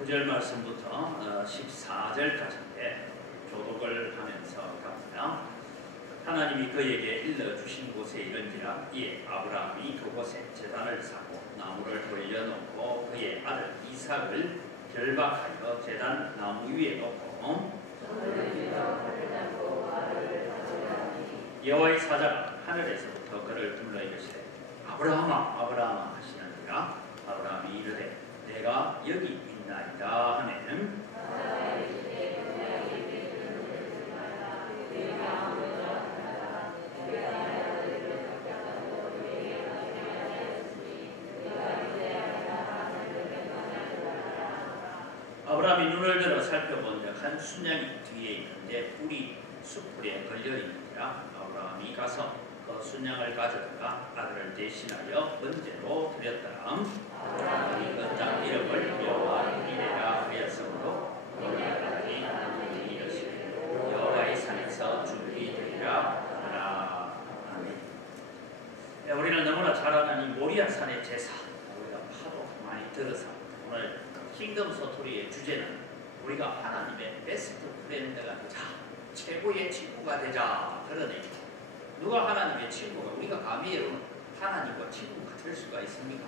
9절 말씀부터 14절까지인데 교독을 하면서 갑니다. 하나님이 그에게 일러주신 곳에 이른지라 이에 아브라함이 그곳에 제단을 사고 나무를 돌려놓고 그의 아들 이삭을 결박하여 제단 나무 위에 놓고 여호와의 사자가 하늘에서부터 그를 불러 이르시되 아브라함아 아브라함아 하시는지라 아브라함이 이르되 내가 여기 있나이다 하매는 아브라함이 눈을 들어 살펴본즉 한 순양이 뒤에 있는데 뿔이 숯불에 걸려 있느니라. 아브라함이 가서 그 순양을 가져다가 아들을 대신하여 번제로 드렸더라. 아브라함이 그 땅 이름을 여호와 이레라 하였으므로 오늘날이 하나님이 이르시되 여호와의 산에서 준비되리라 하라. 아멘. 우리는 너무나 잘 아는 이 모리아 산의 제사, 우리가 하도 많이 들어서 오늘 킹덤 소토리의 주제는 우리가 하나님의 베스트 프렌드가 되자, 최고의 친구가 되자, 그런 얘기. 누가 하나님의 친구가, 우리가 감히 여러분 하나님과 친구가 될 수가 있습니까?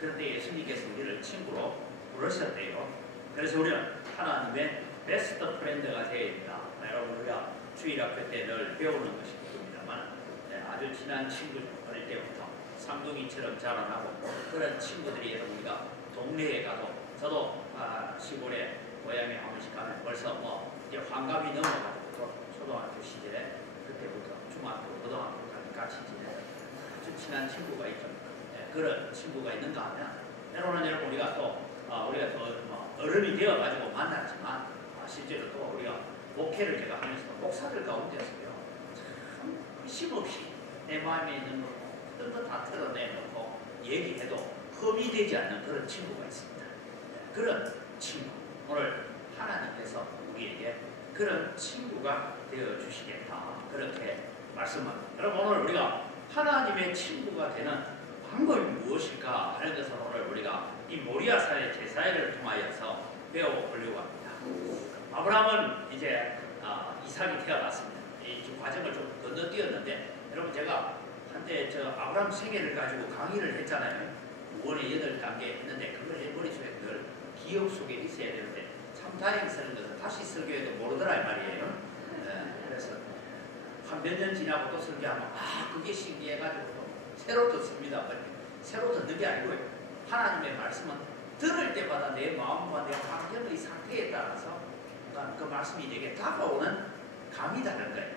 그런데 예수님께서 우리를 친구로 부르셨대요. 그래서 우리는 하나님의 베스트 프렌드가 되어야 된다. 여러분 우리가 주일학교 때 늘 배우는 것이 있습니다만 아주 친한 친구죠. 어릴 때부터 쌍둥이처럼 자라나고 그런 친구들이 여러분 우리가 동네에 가도 저도 시골에 고향에 한 번씩 가면 벌써 뭐 이제 환갑이 넘어가지고 초등학교 시절에 그때부터 중학교, 고등학교까지 같이 지내는 아주 친한 친구가 있죠. 그런 친구가 있는가 하면 여러분 우리가 또 어른이 되어가지고 만났지만 실제로 또 우리가 목회를 제가 하면서 목사들 가운데서요 참 의심없이 내 마음에 있는 거 어떤 다 털어내놓고 얘기해도 흠이 되지 않는 그런 친구가 있습니다. 그런 친구, 오늘 하나님께서 우리에게 그런 친구가 되어주시겠다 그렇게 말씀합니다. 여러분 오늘 우리가 하나님의 친구가 되는 방법이 무엇일까 하는 것을 오늘 우리가 이 모리아산의 제사를 통하여서 배워보려고 합니다. 아브라함은 이제 이삭이 태어났습니다. 이 과정을 좀 건너뛰었는데 여러분 제가 한때 저 아브라함 세계를 가지고 강의를 했잖아요. 5원의 8단계 했는데 그걸 내 머릿속에 늘 기억 속에 있어야 되는데 참 다행스러운 것은 다시 설교해도 모르더라 이 말이에요. 그래서 한 몇 년 지나고 또 설교하면 그게 신기해가지고 또 새로 듣습니다. 새로 듣는 게 아니고요. 하나님의 말씀은 들을 때마다 내 마음과 내 환경의 상태에 따라서 그 말씀이 내게 다가오는 감이 다른 거예요.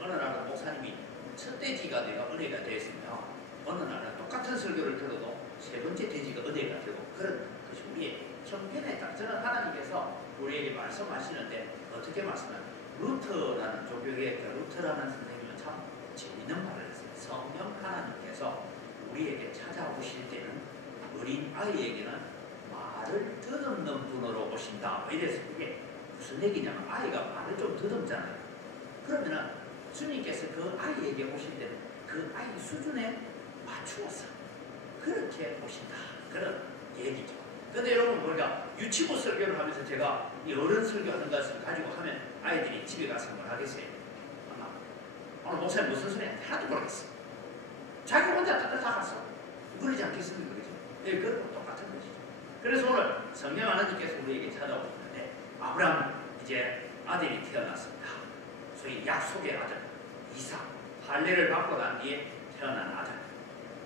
어느 날은 목사님이 첫 돼지가 내가 은혜가 되었으며 어느 날은 똑같은 설교를 들어도 세 번째 돼지가 은혜가 되고 그런 것이 우리의 형편에 따라 저는 하나님께서 우리에게 말씀하시는데 어떻게 말씀하냐 루터라는 종교계 루터라는 선생님은 참 재밌는 말을 했어요. 성령 하나님께서 우리에게 찾아오실 때는 어린 아이에게는 말을 더듬는 분으로 오신다. 이래서 그게 무슨 얘기냐면 아이가 말을 좀 더듬잖아요. 그러면은 주님께서 그 아이에게 오실 때는 그 아이 수준에 맞추어서 그렇게 오신다. 그런 얘기죠. 근데 여러분 우리가 유치부 설교를 하면서 제가 이 어른 설교하는 것을 가지고 하면 아이들이 집에 가서 뭘 하겠어요? 아마 오늘 목사님 무슨 소리 하는지 하나도 모르겠어. 자기 혼자 따라잡았어. 그러지 않겠습니까? 그죠? 네, 그것도 똑같은 것이죠. 그래서 오늘 성령 하나님께서 우리에게 찾아오셨는데 아브라함 이제 아들이 태어났습니다. 소위 약속의 아들 이삭 할례를 받고 난 뒤에 태어난 아들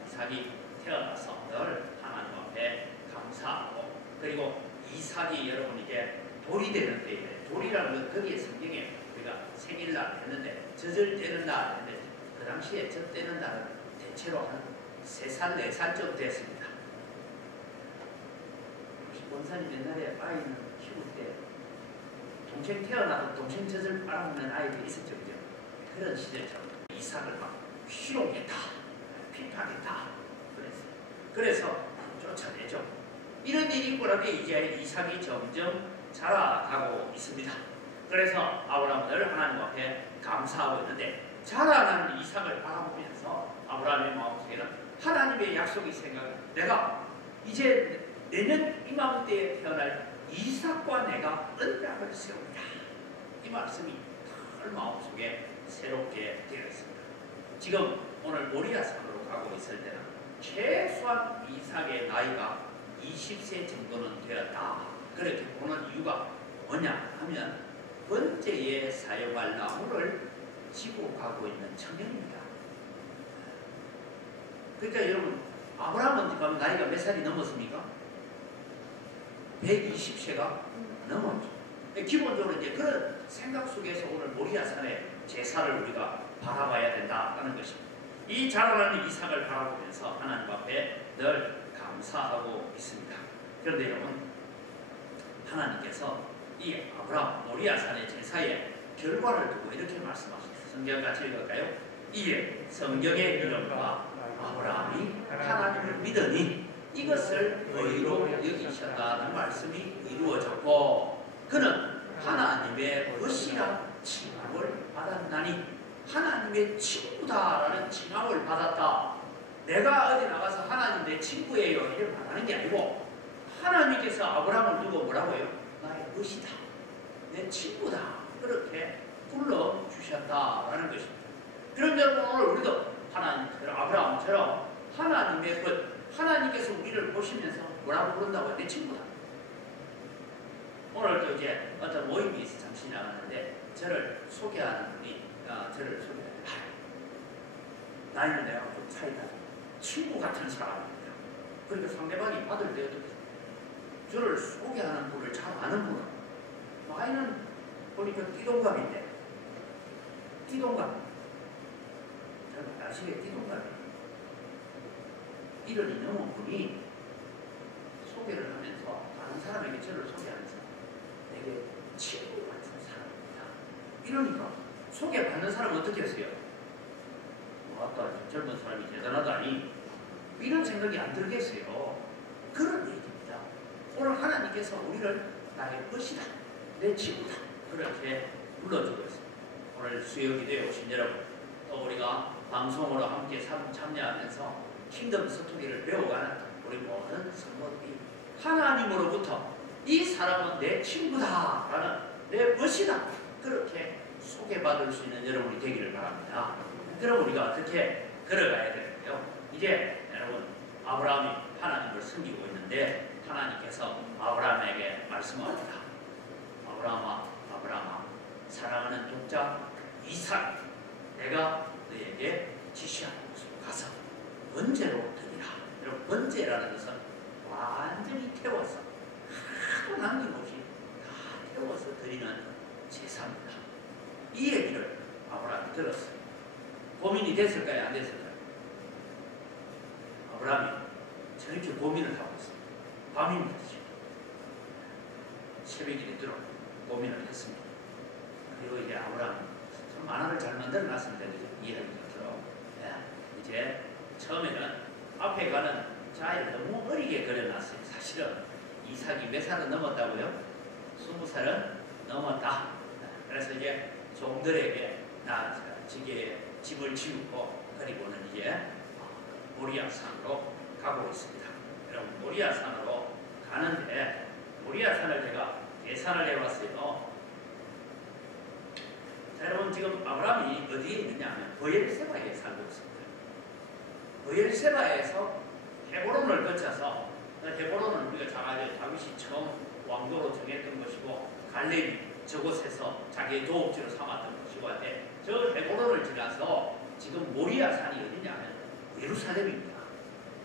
이삭이 태어나서 늘 하나님 앞에 감사하고 그리고 이삭이 여러분 이제 돌이 되는 때에 돌이라는 건 거기에 성경에 우리가 생일날 했는데 젖을 떼는 날 했는데 그 당시에 젖 떼는 날은 대체로 한 3살, 4살쯤 됐습니다. 원사님 옛날에 아이는 키울 때 동생 태어나도 동생 젖을 빨아먹는 아이들이 있었죠. 그죠? 그런 시절처럼 이삭을 막 희롱했다, 비판했다 그랬어요. 그래서 쫓아내죠. 이런 일이 있고 나서 이제 이삭이 점점 자라가고 있습니다. 그래서 아브라함을 하나님 앞에 감사하고 있는데 자라나는 이삭을 바라보면서 아브라함의 마음속에는 하나님의 약속이 생각이 내가 이제 내년 이맘때에 태어날 이삭과 내가 언약을 세우리라. 이 말씀이 늘 마음속에 새롭게 되어 있습니다. 지금 오늘 모리아산으로 가고 있을 때는 최소한 이삭의 나이가 20세 정도는 되었다. 그렇게 보는 이유가 뭐냐 하면 번제에 사용할 나무를 지고 가고 있는 청년입니다. 그러니까 여러분, 아브라함은 지금 나이가 몇 살이 넘었습니까? 120세가 넘었죠. 기본적으로 이제 그런 생각 속에서 오늘 모리아산의 제사를 우리가 바라봐야 된다는 것입니다. 이 자라나는 이삭을 바라보면서 하나님 앞에 늘 감사하고 있습니다. 그런데 여러분, 하나님께서 이 아브라함 모리아산의 제사의 결과를 두고 이렇게 말씀하셨습니다. 성경 같이 읽을까요? 이에 성경의 이름과 아브라함이 하나님을 믿으니 이것을 의로 여기셨다는 말씀이 이루어졌고 그는 하나님의 것이라 칭함을 받았나니 하나님의 친구다라는 칭함을 받았다. 내가 어디 나가서 하나님 내 친구예요 이렇게 말하는 게 아니고 하나님께서 아브라함을 두고 뭐라고요? 나의 것이다, 내 친구다, 그렇게 불러주셨다라는 것입니다. 그럼 여러분, 오늘 우리도 하나님처럼 아브라함처럼 하나님의 것, 하나님께서 우리를 보시면서 뭐라고 부른다고요? 내 친구다. 오늘 또 이제 어떤 모임이 있어 잠시 나갔는데 저를 소개하는 분이 저를 소개합니다. 나이는 내가 좀 차이다. 친구 같은 사람입니다. 그러니까 상대방이 받을 때 어떻게 저를 소개하는 분을 잘 아는 분은 나이는 보니까 띠동갑인데 띠동갑 잘 아시게 띠동갑 1년이 넘은 분이 소개를 하면서 다른 사람에게 저를 소개하면서 되게 친구 같은 사람입니다. 이러니까 소개받는 사람은 어떻게 했어요? 아까 젊은 사람이 대단하다니 이런 생각이 안 들겠어요. 그런 얘기입니다. 오늘 하나님께서 우리를 나의 것이다, 내 친구다, 그렇게 불러주고 있습니다. 오늘 수요기도에 오신 여러분, 또 우리가 방송으로 함께 참여하면서 킹덤 스토리를 배워가는 우리 모든 성도들이 하나님으로부터 이 사람은 내 친구다라는 내 것이다, 그렇게 소개받을 수 있는 여러분이 되기를 바랍니다. 그럼 우리가 어떻게 걸어가야 되는데요? 이제 여러분, 아브라함이 하나님을 섬기고 있는데 하나님께서 아브라함에게 말씀합니다. 아브라함아, 사랑하는 독자 이삭, 내가 너에게 지시하는 곳으로 가서 번제로 드리라. 여러분, 번제라는 것은 완전히 태워서 하나도 남김없이 다 태워서 드리는 제사입니다. 이 얘기를 아브라함이 들었어요. 고민이 됐을까요? 안 됐을까요? 아브라함이 저렇게 고민을 하고 있습니다. 밤입니다. 새벽이 되도록 고민을 했습니다. 그리고 이제 아브라함이 참 만화를 잘 만들어 놨습니다. 이해하기처럼. 이제 처음에는 앞에 가는 자를 너무 어리게 그려놨어요. 사실은 이삭이 몇 살은 넘었다고요? 20살은 넘었다. 그래서 이제 종들에게 집을 지우고 그리고는 이제 모리아산으로 가고 있습니다. 여러분, 모리아산으로 가는데 모리아산을 제가 계산을 해봤어요. 자, 여러분, 지금 아브라함이 어디에 있느냐 하면 브엘세바에 살고 있습니다. 브엘세바에서 헤브론을 거쳐서, 헤브론은 우리가 잘 알죠. 다윗이 처음 왕도로 정했던 것이고 갈렙이 저곳에서 자기의 조업지로 삼았던 것이고 한데 저 헤브론을 지나서 지금 모리아산이 어디냐면 예루살렘입니다.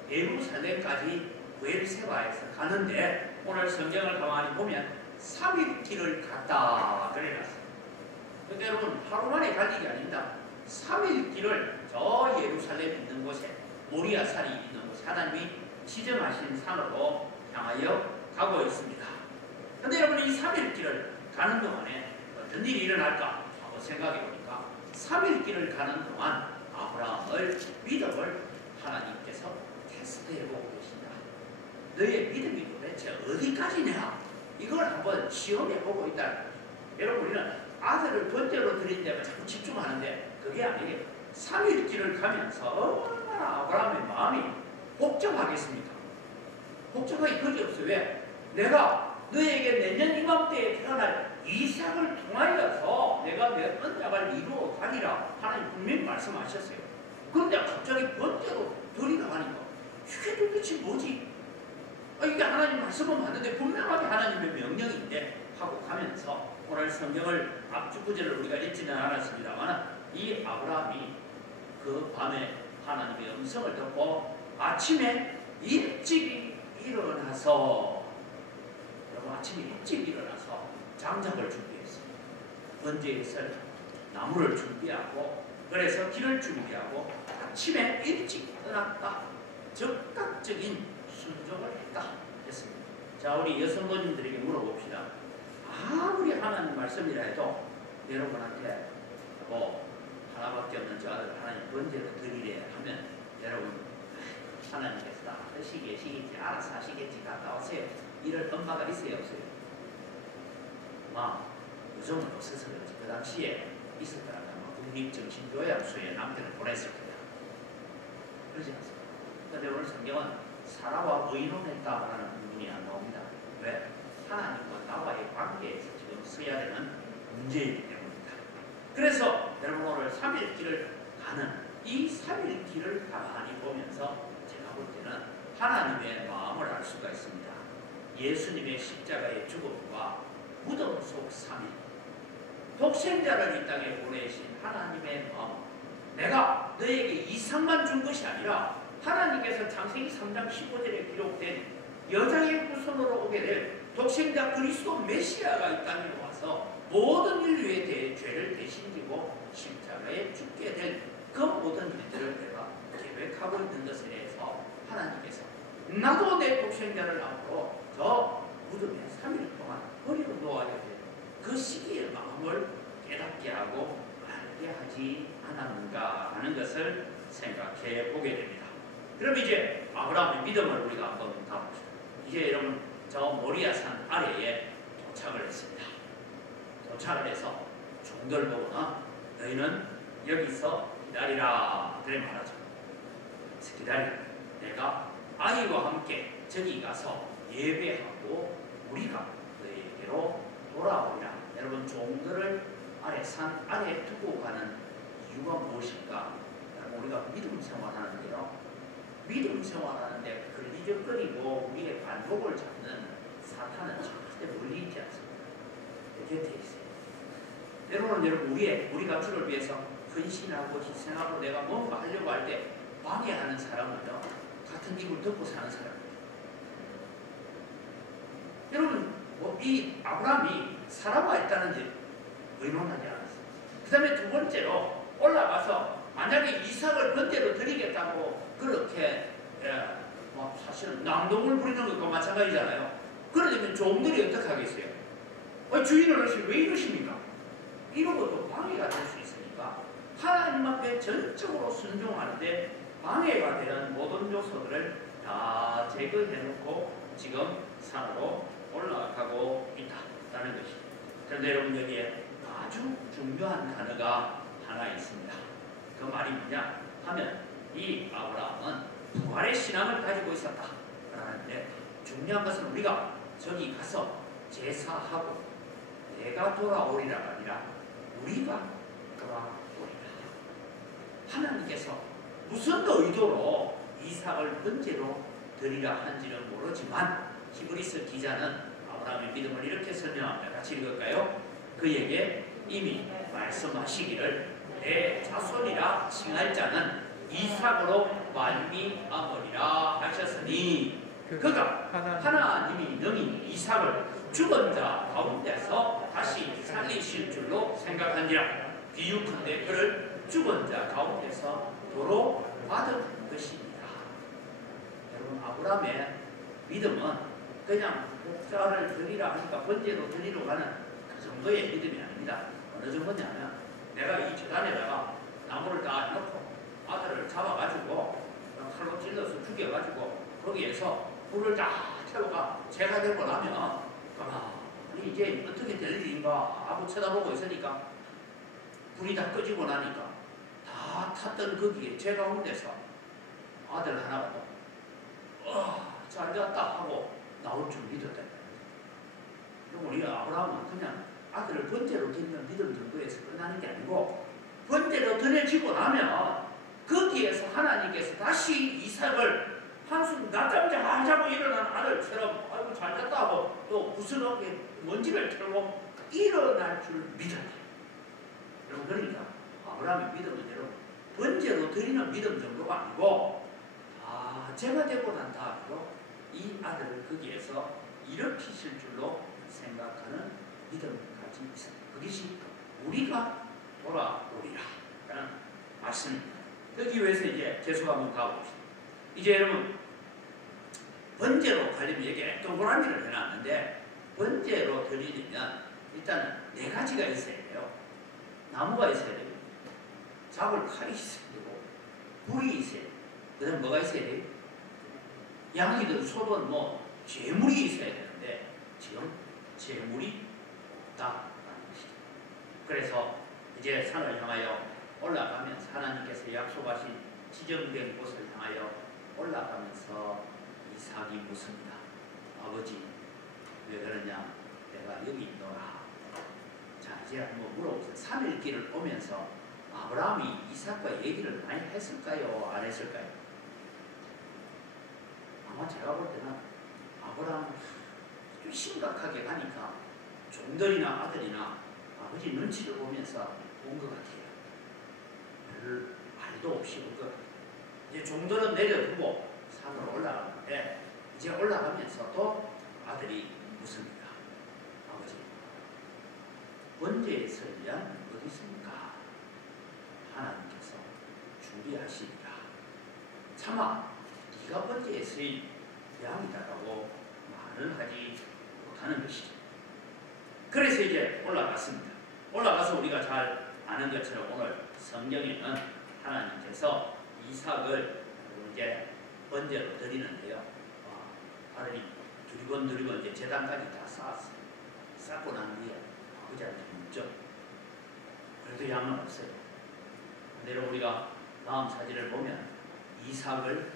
예루살렘까지 브엘세바에서 가는데 오늘 성경을 가만히 보면 3일 길을 갔다 그래놨어요. 그런데 여러분, 하루 만에 갈 일이 아닙니다. 3일 길을 저 예루살렘 있는 곳에 모리아산이 있는 곳에 하나님이 지정하신 산으로 향하여 가고 있습니다. 그런데 여러분, 이 3일 길을 가는 동안에 어떤 일이 일어날까 한번 생각해 보니까 3일 길을 가는 동안 아브라함의 믿음을 하나님께서 테스트해 보고 계신다. 너의 믿음이 도대체 어디까지냐? 이걸 한번 시험해 보고 있다. 여러분, 우리는 아들을 번제로 드린 데만 자꾸 집중하는데 그게 아니에요. 3일 길을 가면서 얼마나 아브라함의 마음이 복잡하겠습니까? 복잡하기 그지 없어요. 왜? 내가 너에게 내년 이맘때에 태어날 이삭을 통하여서 내가 내 언약을 이루어 가리라 하나님 분명히 말씀하셨어요. 그런데 갑자기 번째로 드리라 하니까 이게 도대체 뭐지? 이게 하나님 말씀은 맞는데 분명하게 하나님의 명령인데 하고 가면서 오늘 성경을 앞주 구절을 우리가 읽지는 않았습니다만 이 아브라함이 그 밤에 하나님의 음성을 듣고 아침에 일찍 일어나서 여러분 아침에 일찍 일어나서 장작을 준비했어요. 번제의 썰 나무를 준비하고 그래서 길을 준비하고 아침에 일찍 떠났다. 적극적인 순종을 했다 했습니다. 자, 우리 여성분들에게 물어봅시다. 아무리 하나님 말씀이라 해도 여러분한테 하나밖에 없는 저 아들 하나님 번제로 드리래 하면 여러분 하나님께서 다 하시겠지 알아서 하시겠지 갔다 오세요. 이럴 엄마가 있어요 없어요? 요즘은 없어서 그렇지 그 당시에 있었더라면 국립정신요양소에 남편을 보냈을 거야. 그러지 않습니까? 그런데 오늘 성경은 사라와 의논했다라는 부분이 안 나옵니다. 왜? 하나님과 나와의 관계에서 지금 써야 되는 문제이기 때문입니다. 그래서 여러분 오늘 3일길을 가는 이 3일길을 가만히 보면서 제가 볼 때는 하나님의 마음을 알 수가 있습니다. 예수님의 십자가의 죽음과 무덤 속 3일 독생자를 이 땅에 보내신 하나님의 마음 내가 너에게 이상만 준 것이 아니라 하나님께서 창세기 3장 15절에 기록된 여자의 후손으로 오게 될 독생자 그리스도 메시아가 이 땅에 와서 모든 인류에 대해 죄를 대신 지고 십자가에 죽게 된 그 모든 일들을 내가 계획하고 있는 것에 대해서 하나님께서 나도 내 독생자를 앞으로 저 무덤에 3일 동안 버리고 놓아야 될 그 시기의 마음을 깨닫게 하고 알게 하지 않았는가 하는 것을 생각해 보게 됩니다. 그럼 이제 아브라함의 믿음을 우리가 한번 다봅시다. 이제 여러분 저 모리아산 아래에 도착을 했습니다. 도착을 해서 종들 보거나 너희는 여기서 기다리라 그래 말하죠. 그래서 기다리라. 내가 아이와 함께 저기 가서 예배하고 우리가 너희에게로 돌아오리라. 여러분 종들을 아래 산 아래에 두고 가는 이유가 무엇일까? 우리가 믿음 생활하는데요. 믿음 생활하는데 걸리적거리고 우리의 발목을 잡는 사탄은 절대 멀리 있지 않습니다. 곁에 있어요. 여러분 우리가 주를 위해서 헌신하고 희생하고 내가 뭔가 하려고 할 때 방해하는 사람은요 같은 입을 덮고 사는 사람입니다. 여러분 이 아브라함이 사라와 있다는지 의논하지 않았어요. 그 다음에 두 번째로 올라가서 만약에 이삭을 번제로 드리겠다고 그렇게 사실은 낭독을 부리는 것과 마찬가지잖아요. 그러려면 종들이 어떻게 하겠어요? 주인 어르신 왜 이러십니까? 이런 것도 방해가 될 수 있으니까 하나님 앞에 전적으로 순종하는데 방해가 되는 모든 요소들을 다 제거해놓고 지금 산으로 올라가고 있다라는 것입니다. 그런데 여러분 여기에 아주 중요한 단어가 하나 있습니다. 그 말이 뭐냐 하면 이 아브라함은 부활의 신앙을 가지고 있었다 라는데 중요한 것은 우리가 저기 가서 제사하고 내가 돌아오리라가 아니라 우리가 돌아오리라. 하나님께서 무슨 의도로 이삭을 번제로 드리라 한지는 모르지만 히브리서 기자는 아브라함의 믿음을 이렇게 설명합니다. 같이 읽을까요? 그에게 이미 말씀하시기를 내 자손이라 칭할 자는 이삭으로 말미암으리라 하셨으니 그가 하나님이 능히 이삭을 죽은 자 가운데서 다시 살리실 줄로 생각한지라. 비유컨대 그를 죽은 자 가운데서 도로 받은 것입니다. 여러분 아브라함의 믿음은 그냥 목자를 드리라 하니까 번제로 드리러 가는 그 정도의 믿음이 아닙니다. 어느 정도냐면 내가 이 재단에다가 나무를 다 넣고 아들을 잡아가지고 칼로 찔러서 죽여가지고 거기에서 불을 다 태워가 제가 되고 나면 이제 어떻게 될 일인가 하고 쳐다보고 있으니까 불이 다 꺼지고 나니까 다 탔던 거기에 제 가운데서 아들 하나가 잘 됐다 하고 나올 줄 믿었다. 아브라함은 그냥 아들을 번제로 드리는 믿음 정도에서 끝나는 게 아니고 번제로 드려지고 나면 거기에서 하나님께서 다시 이삭을 한숨 낮잠 잘 자고 일어난 아들처럼 아이고 잘 잤다 하고 또 부스럽게 먼지를 털고 일어날 줄 믿어야 돼. 여러분 그러니까 아브라함의 믿음은 여러분 번제로 드리는 믿음 정도가 아니고 제가 되고 난 다음에도 이 아들을 거기에서 일으키실 줄로 생각하는 믿음까지 있습니다. 그것이 우리가 돌아오리라 라는 말씀입니다. 여기 위해서 이제 계속 한번 가봅시다. 이제 여러분 번제로 가려면 여기에 동그라미를 해놨는데 번제로 드리려면 일단은 4가지가 있어야 돼요. 나무가 있어야 되고 잡을 칼이 있어야 되고 불이 있어야 돼요. 그 다음에 뭐가 있어야 돼요? 양이든 소든 뭐 재물이 있어야 되는데 지금 재물이 없다라는 것이죠. 그래서 이제 산을 향하여 올라가면서 하나님께서 약속하신 지정된 곳을 향하여 올라가면서 이삭이 묻습니다. 아버지 왜 그러냐? 내가 여기 있노라. 자 이제 한번 물어보세요. 3일 길을 오면서 아브라함이 이삭과 얘기를 많이 했을까요? 안 했을까요? 아마 제가 볼 때는 아브라함은 좀 심각하게 가니까 종들이나 아들이나 아버지 눈치를 보면서 온 것 같아요. 별 말도 없이 온 것 같아요. 이제 종들은 내려두고 산으로 올라가는데 이제 올라가면서 또 아들이 묻습니다. 아버지 번제의 선양 어디 있습니까? 하나님께서 준비하시리라. 차마 네가 번제에 쓰인 양이다라고 말을 하지 못하는 것이죠. 그래서 이제 올라갔습니다. 올라가서 우리가 잘 아는 것처럼 오늘 성경에는 하나님께서 이삭을 이제 번제로 드리는데요. 아들이 두리번 이제 제단까지 다 쌓았어요. 쌓고 난 뒤에 아버지한테 묻죠. 그래도 양은 없어요. 근데 우리가 다음 사진을 보면 이삭을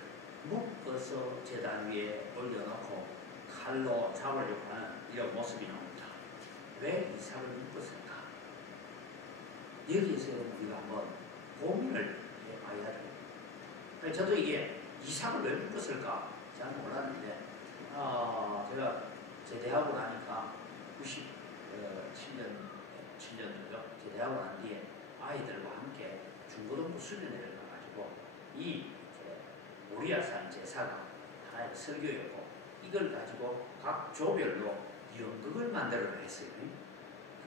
묶어서 제단 위에 올려놓고 칼로 잡으려고 하는 이런 모습이 나옵니다. 왜 이삭을 묶었을까? 여기에서 우리가 한번 고민을 해봐야 돼요. 저도 이게 이삭을 왜 묶었을까 잘 몰랐는데 제가 제대하고 나니까 97년도죠. 제대하고 난 뒤에 아이들과 함께 중고등부 수련회를 가가지고 이 모리아산 제사가 하나의 설교였고 이걸 가지고 각 조별로 연극을 만들어 했어요.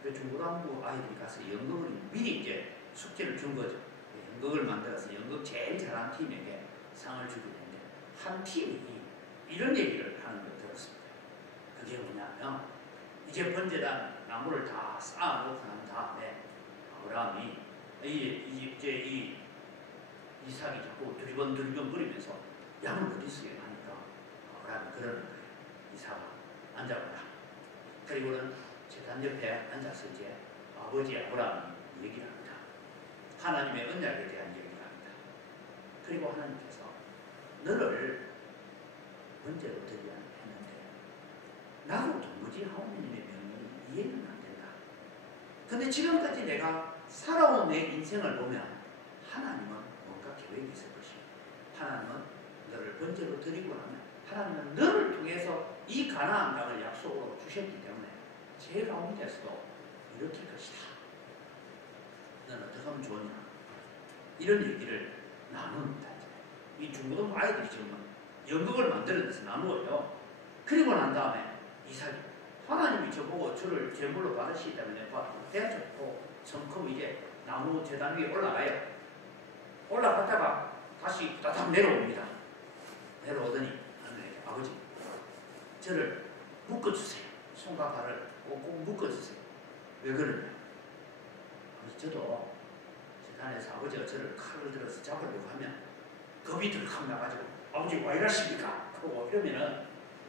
그 중고등부 아이들이 가서 연극을 미리 이제 숙제를 준 거죠. 연극을 만들어서 연극 제일 잘한 팀에게 상을 주게 되는데 한 팀이 이런 얘기를 하는 걸 들었습니다. 그게 뭐냐면 이제 번제단 나무를 다 쌓아놓고 난 다음에 아브라함이 이제 이삭이 자꾸 두리번 거리면서 양을 어디 있어요? 하니까 아브라함이 그러는 거예요. 이삭아 앉아보라. 그리고는 제단 옆에 앉아서 이제 아버지 아브라함이 얘기를 합니다. 하나님의 언약에 대한 얘기를 합니다. 그리고 하나님께서 너를 번제로 드리려 했는데 나도 도무지 하나님의 명령이 이해는 안 된다. 근데 지금까지 내가 살아온 내 인생을 보면 하나님은 뭔가 계획이 있을 것이고 하나님은 너를 번제로 드리고 나면 하나님은 너를 통해서 이 가나안 땅을 약속으로 주셨기 때문에 제 가운데서도 일으킬 것이다. 너는 어떻게 하면 좋으냐? 이런 얘기를 나눕니다. 이 중고등부 아이들이 지금 연극을 만들어내서 나누어요. 그리고 난 다음에 이삭이 하나님이 저보고 저를 제물로 받으시기 때문에 대적고 성큼 이제 나무 제단 위에 올라가요. 올라갔다가 다시 따닥 내려옵니다. 내려오더니 하늘에 아버지 저를 묶어주세요. 손과 발을 꼭 묶어주세요. 왜 그러냐? 저도 제단에서 아버지가 저를 칼을 들어서 잡으려고 하면 겁이 들컥 나가지고 아버지 왜 이러십니까? 그러고 이러면은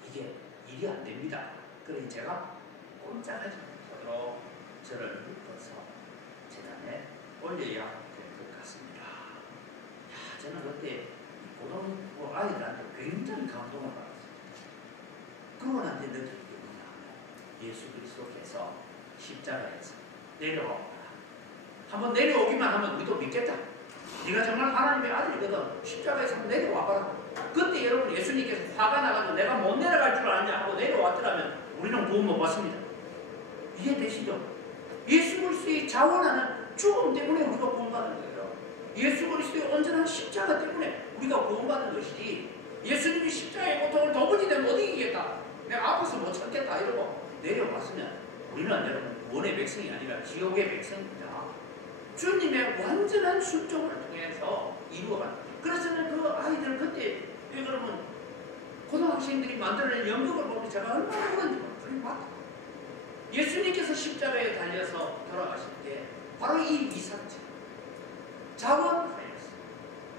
이게 일이 안 됩니다. 그러니 제가 꼼짝하지 못하도록 저를 묶어서 제단에 올려야 될 것 같습니다. 야, 저는 그때 고등부 아이들한테 굉장히 감동을 받았어요. 그러고 난 뒤에 느낀 게 뭐냐 하면 예수 그리스도께서 십자가에서 내려옵니다. 한번 내려오기만 하면 우리도 믿겠다. 네가 정말 하나님의 아들이거든. 십자가에서 한번 내려와봐라. 그때 여러분 예수님께서 화가 나가지고 내가 못 내려갈 줄 아냐 하고 내려왔더라면 우리는 구원 못 받습니다. 이해되시죠? 예수 그리스도의 자원하는 죽음 때문에 우리가 구원받는 거예요. 예수 그리스도의 온전한 십자가 때문에 우리가 구원받는 것이지, 예수님이 십자가의 고통을 도무지 내가 못 이기겠다, 내가 아파서 못 참겠다 이러고 내려왔으면 우리는 여러분 구원의 백성이 아니라 지옥의 백성입니다. 주님의 완전한 순종을 통해서 이루어간. 그래서 그 아이들 그때 여러분 고등학생들이 만들어낸 연극을 보면 제가 얼마나 그런지 몰라요. 예수님께서 십자가에 달려서 돌아가실 때 바로 이 이삭처럼 자원하여서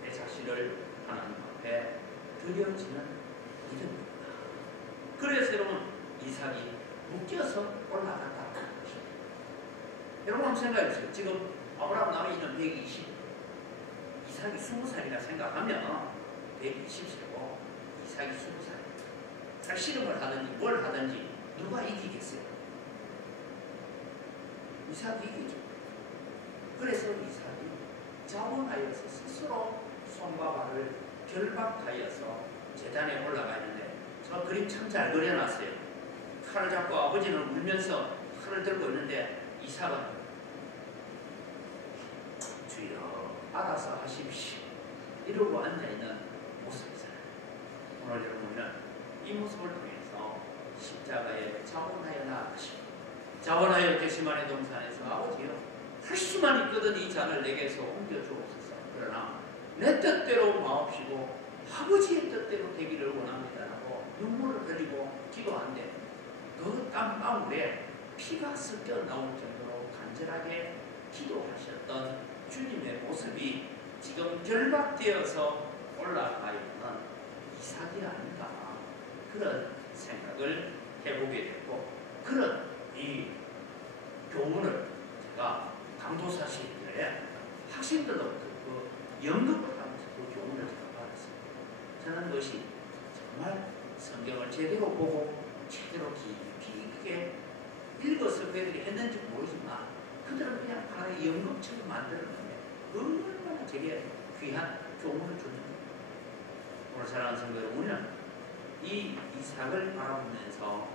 내 자신을 하나님 앞에 드려지는 믿음입니다. 그래서 여러분 이삭이 묶여서 올라갔다는 것입니다. 여러분 한번 생각해 보세요. 지금 아브라함 나이는 120, 이삭이 20살이라 생각하면 120세고 이삭이 20살. 실험을 하든지 뭘 하든지 누가 이기겠어요? 이삭이 이기죠. 그래서 이삭이 자원하여서 스스로 손과 발을 결박하여서 제단에 올라가는데, 저 그림 참 잘 그려놨어요. 칼을 잡고 아버지는 울면서 칼을 들고 있는데 이삭은 주여 알아서 하십시오 이러고 앉아있는 모습이잖아요. 오늘 여러분은 이 모습을 통해서 십자가에 자원하여 나아가시고, 자원하여 게시마네 동산에서 아버지여 할 수만 있거든 이 잔을 내게서 옮겨주옵소서. 그러나 내 뜻대로 마옵시고 아버지의 뜻대로 되기를 원합니다라고 눈물을 흘리고 기도하는데, 그 땀방울에 피가 섞여 나올 정도로 간절하게 기도하셨던 주님의 모습이 지금 결박되어서 올라가 있는 이삭이 아닌가, 그런 생각을 해보게 되고, 그런 이 교훈을 제가 강도사 시절에 학생들로부터 그 연극을 하면서 그 교훈을 제가 받았습니다. 저는 그것이 정말 성경을 제대로 보고 제대로 깊이 있게 읽어서 그들이 했는지 모르지만 그들은 그냥 하나의 연극처럼 만들었는데 얼마나 제게 귀한 교훈을 주는 거예요. 오늘 사랑하는 성도 여러분, 우리는 이 이삭을 바라보면서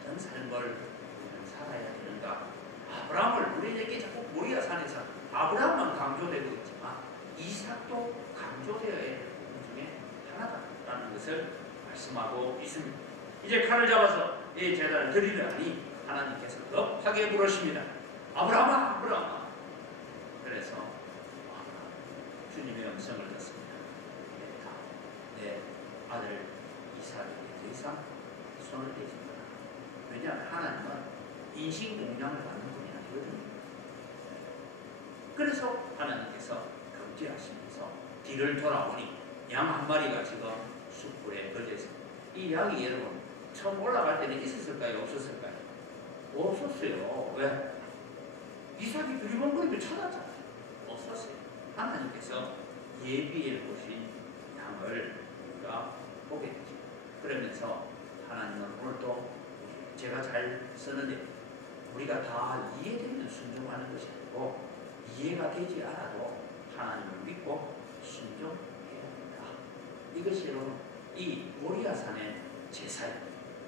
어떤 삶을 우리는 살아야 되는가. 아브라함을 우리에게 자꾸 모리아 산에서 아브라함만 강조되고 있지만 이삭도 강조되어야 될 부분 중에 하나다라는 것을 말씀하고 있습니다. 이제 칼을 잡아서 이 제단을 드리려니 하나님께서 급하게 부르십니다. 아브라함아, 아브라함아. 그래서 주님의 음성을 듣습니다. 내 아들 이삭에게 더 이상 손을 대지 마라. 왜냐하면 하나님은 인신공양을 받는 분이 아니거든요. 그래서 하나님께서 금지하시면서 뒤를 돌아오니 양 한 마리가 지금 숯불에 걸려 있습니다. 이 양이 여러분 처음 올라갈 때는 있었을까요? 없었을까요? 없었어요. 왜? 이삭이 두리번거리도 찾았잖아요. 없었어요. 하나님께서 예비해 보신 양을 우리가 보게 되죠. 그러면서 하나님은 오늘도 제가 잘 쓰는데 우리가 다 이해되면 순종하는 것이 아니고 이해가 되지 않아도 하나님을 믿고 순종해야 합니다. 이것이 여러분 이 모리아산의 제사입니다.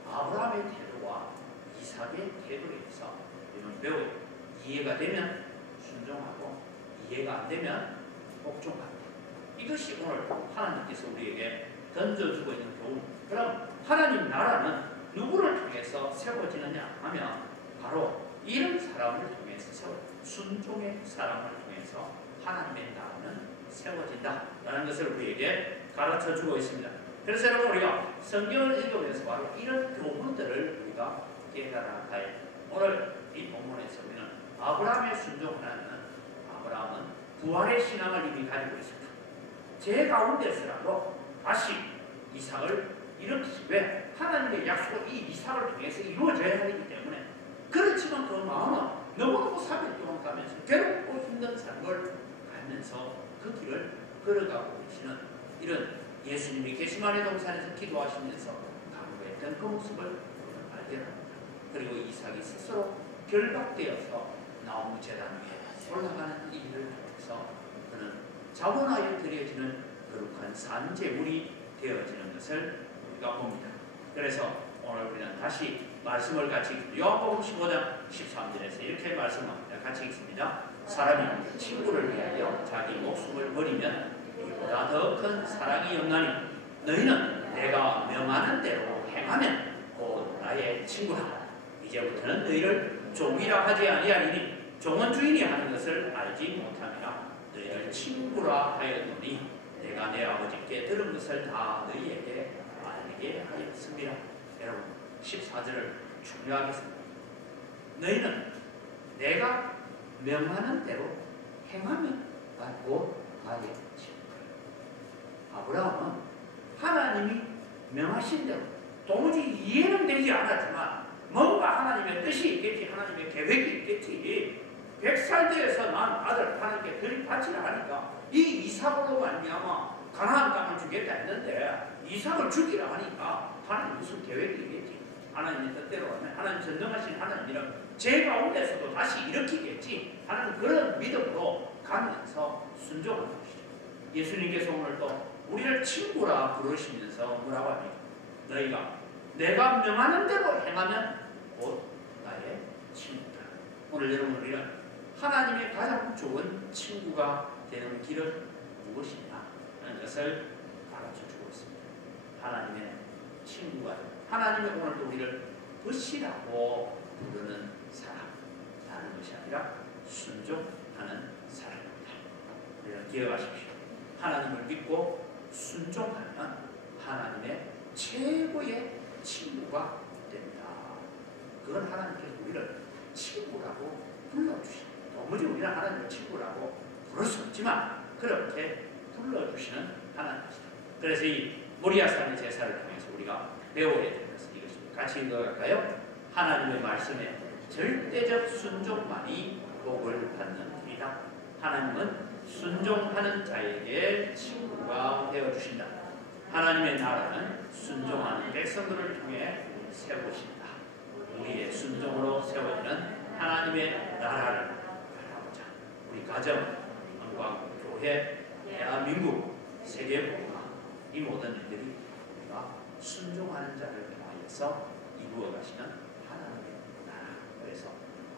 아브라함의 태도와 이삭의 태도에서 우리는 배워요. 이해가 되면 순종하고 이해가 안 되면 복종합니다. 이것이 오늘 하나님께서 우리에게 던져주고 있는 교훈. 그럼 하나님 나라는 누구를 통해서 세워지느냐 하면 바로 이런 사람을 통해서 세워요. 순종의 사람을 통해서 하나님의 나라는 세워진다라는 것을 우리에게 가르쳐주고 있습니다. 그래서 여러분 우리가 성경을 읽으면서 바로 이런 교훈들을 우리가 깨달아가야 합니다. 오늘 이 본문에서 우리는 아브라함의 순종하는 아브라함은 부활의 신앙을 이미 가지고 있습니다. 제 가운데서라도 다시 이삭을 일으키시. 왜? 하나님의 약속은 이 이삭을 통해서 이루어져야 하기 때문에. 그렇지만 그 마음은 너무너무 3일 동안 가면서 괴롭고 힘든 삶을 가면서 그 길을 걸어가고 계시는 이런 예수님이 게시마네 동산에서 기도하시면서 강구했던 그 모습을 발견합니다. 그리고 이삭이 스스로 결박되어서 나무 제단 위에 올라가는 일을 통해서 그는 자원하여 드려지는 거룩한 산제물이 되어지는 것을 우리가 봅니다. 그래서 오늘 우리는 다시 말씀을 같이 요한복음 15장 13절에서 이렇게 말씀합니다. 같이 읽습니다. 사람이 친구를 위하여 자기 목숨을 버리면 이보다 더 큰 사랑이 없나니 너희는 내가 명하는 대로 행하면 곧 나의 친구라. 이제부터는 너희를 종이라 하지 아니하리니 종은 주인이 하는 것을 알지 못함이라. 너희를 친구라 하였노니 내가 내 아버지께 들은 것을 다 너희에게 알게 하였습니다. 여러분 14절을 중요하게 씁니다. 너희는 내가 명하는 대로 행하면 곧 나의 친구라. 아브라함은 하나님이 명하신 대로 도무지 이해는 되지 않았지만 뭔가 하나님의 뜻이 있겠지, 하나님의 계획이 있겠지. 100살 되어서 난 아들 하나님께 드릴 바치라 하니까 이 이삭으로 말미암아 가나안 땅을 주겠다 했는데 이삭을 죽이라 하니까 하나님 무슨 계획이 있겠지. 하나님의 뜻대로 하면 하나님 전능하신 하나님이란 제 가운데서도 다시 일으키겠지 하는 그런 믿음으로 가면서 순종하는 것이죠. 예수님께서 오늘 또 우리를 친구라 부르시면서 뭐라고 합니까? 너희가 내가 명하는 대로 행하면 곧 나의 친구다. 오늘 여러분 우리는 하나님의 가장 좋은 친구가 되는 길은 무엇이냐 하는 것을 가르쳐주고 있습니다. 하나님의 친구가 하나님의 오늘도 우리를 벗이라고 부르는 사람 다른 것이 아니라 순종하는 사람입니다. 우리는 기억하십시오. 하나님을 믿고 순종하면 하나님의 최고의 친구가 됩니다. 그건 하나님께서 우리를 친구라고 불러주십니다. 도무지 우리는 하나님을 친구라고 부를 수 없지만 그렇게 불러주시는 하나님이시다. 그래서 이 모리아산의 제사를 통해서 우리가 배워야 되는 것은 이것입니다. 같이 읽어갈까요? 하나님의 말씀에 절대적 순종만이 복을 받는 길이다. 하나님은 순종하는 자에게 친구가 되어주신다. 하나님의 나라는 순종하는 백성들을 통해 세우신다. 우리의 순종으로 세워지는 하나님의 나라를 바라보자. 우리 가정, 한국교회, 대한민국, 세계복음화 이 모든 일들이 우리가 순종하는 자를 통하여서 이루어 가시는 하나님의 나라. 그래서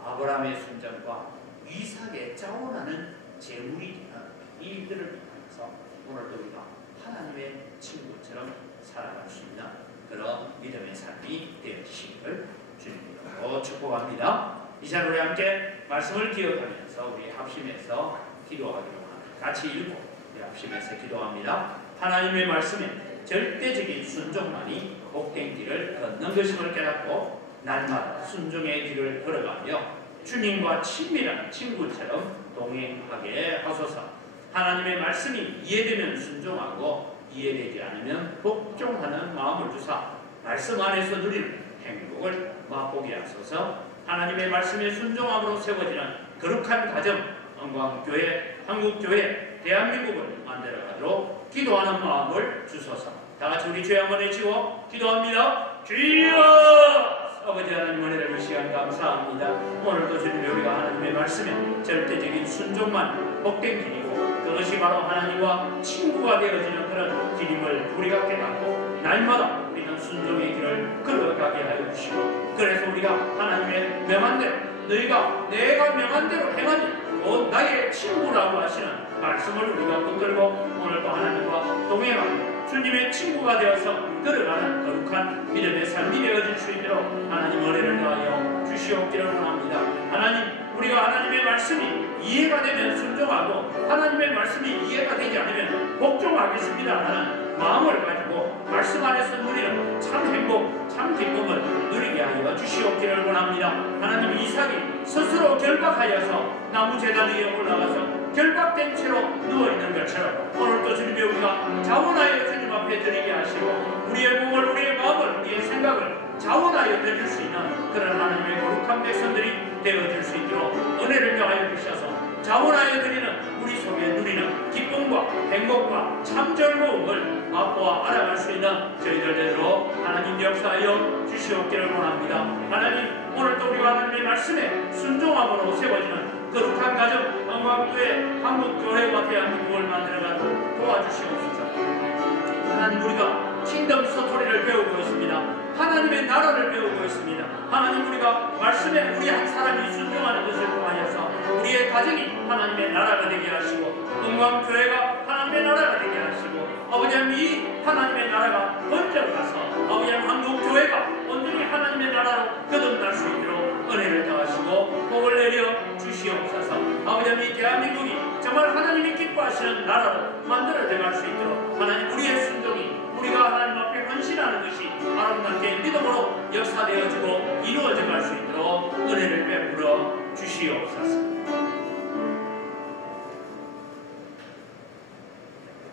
아브라함의 순종과 이삭의 자원하는 제물이 되는 이 일들을 통해서 오늘도 우리가 하나님의 친구처럼 살아갈 수 있는 그런 믿음의 삶이 되시기를 주님으로 축복합니다. 이 시간 우리 함께 말씀을 기억하면서 우리 합심해서 기도하기로 합니다. 같이 읽고 우리 합심해서 기도합니다. 하나님의 말씀에 절대적인 순종만이 복된 길을 걷는 것임을 깨닫고 날마다 순종의 길을 걸어가며 주님과 친밀한 친구처럼 동행하게 하소서. 하나님의 말씀이 이해되면 순종하고 이해되지 않으면 복종하는 마음을 주사 말씀 안에서 누리는 행복을 맛보게 하소서. 하나님의 말씀에 순종함으로 세워지는 거룩한 가정, 한국교회, 한국교회, 대한민국을 만들어가도록 기도하는 마음을 주소서. 다같이 우리 주여 한번 외치고 기도합니다. 주여! 아버지 하나님 은혜를 시간 감사합니다. 오늘도 주님 우리가 하나님의 말씀에 절대적인 순종만 복된 길이고 그것이 바로 하나님과 친구가 되어지는 그런 길임을 우리가 깨닫고 날마다 우리는 순종의 길을 걸어가게 하여 주시고 그래서 우리가 하나님의 명한 대로 너희가 내가 명한 대로 행하니 곧 나의 친구라고 하시는 말씀을 우리가 붙들고 오늘도 하나님과 동행하며 주님의 친구가 되어서 걸어가는 거룩한 믿음의 삶이 되어질 수 있도록 하나님 은혜를 더하여 주시옵기를 원합니다. 하나님 우리가 하나님의 말씀이 이해가 되면 순종하고 하나님의 말씀이 이해가 되지 않으면 복종하겠습니다 하는 마음을 가지고 말씀 안에서 누리는 참 행복, 참 기쁨을 누리게 하여 주시옵기를 원합니다. 하나님 이삭이 스스로 결박하여서 나무 제단 위에 올라가서 결박된 채로 누워있는 것처럼 오늘도 주님의 우리가 자원하여 주님 앞에 드리게 하시고 우리의 몸을, 우리의 마음을, 우리의 생각을 자원하여 드릴 수 있는 그런 하나님의 거룩한 백성들이 되어줄 수 있도록 은혜를 더하여 주셔서 자원하여 드리는 우리 속에 누리는 기쁨과 행복과 참 즐거움을 맛보아 알아갈 수 있는 저희들대로 하나님 역사하여 주시옵기를 원합니다. 하나님 오늘도 우리가 하나님의 말씀에 순종함으로 세워지는 거룩한 가정 영광교회 한국교회와 대한민국을 만들어가도록 도와주시옵소서. 하나님, 우리가 킹덤 스토리를 배우고 있습니다. 하나님의 나라를 배우고 있습니다. 하나님, 우리가 말씀에 우리 한 사람이 순종하는 것을 통하여서 우리의 가정이 하나님의 나라가 되게 하시고 영광교회가 하나님의 나라가 되게 하시고 아버지 하나님, 이 하나님의 나라가 번져가서 아버지 하나님, 한국교회가 온전히 하나님의 나라로 거듭날 수 있도록 은혜를 더하시고 복을 내려 주시옵소서. 아버지 하나님, 이 대한민국이 정말 하나님이 기뻐하시는 나라로 만들어져 갈 수 있도록 하나님, 우리의 순종이 우리가 하나님 앞에 헌신하는 것이 아름답게 믿음으로 역사되어지고 이루어져 갈 수 있도록 은혜를 베풀어 주시옵소서.